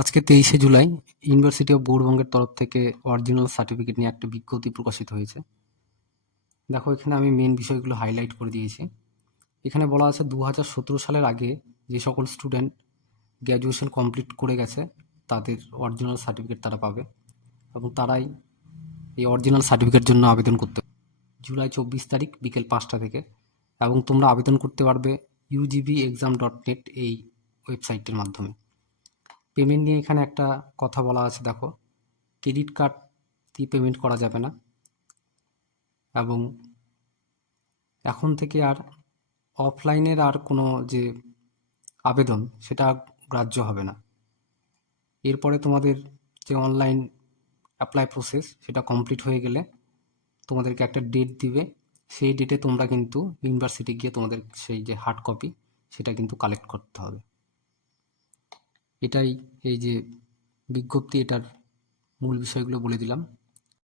আজকে 23শে July university of গৌড়বঙ্গের তরফ থেকে অরিজিনাল সার্টিফিকেট নিয়ে একটা বিজ্ঞপ্তি প্রকাশিত হয়েছে। দেখো, এখানে আমি মেন বিষয়গুলো হাইলাইট করে দিয়েছি। এখানে বলা আছে 2017 সালের আগে যে সকল স্টুডেন্ট গ্র্যাজুয়েশন কমপ্লিট করে গেছে তাদের অরিজিনাল সার্টিফিকেট তারা পাবে, এবং তারাই এই অরিজিনাল সার্টিফিকেটের জন্য আবেদন করতে পারবে জুলাই 24 তারিখ বিকেল 5টা থেকে। এবং তোমরা আবেদন করতে পারবে UGBexam.net এই ওয়েবসাইটের মাধ্যমে। পেমেন্ট নিয়ে এখানে একটা কথা বলা আছে, দেখো, ক্রেডিট কার্ড দিয়ে পেমেন্ট করা যাবে না, এবং এখন থেকে আর অফলাইনের আর কোনো যে আবেদন সেটা গ্রাহ্য হবে না। এরপরে তোমাদের যে অনলাইন অ্যাপ্লাই প্রসেস সেটা কমপ্লিট হয়ে গেলে তোমাদেরকে একটা ডেট দিবে, সেই ডেটে তোমরা কিন্তু ইউনিভার্সিটি গিয়ে তোমাদের সেই যে হার্ড কপি সেটা কিন্তু কালেক্ট করতে হবে। এটাই এই যে বিজ্ঞপ্তি, এটার মূল বিষয়গুলো বলে দিলাম।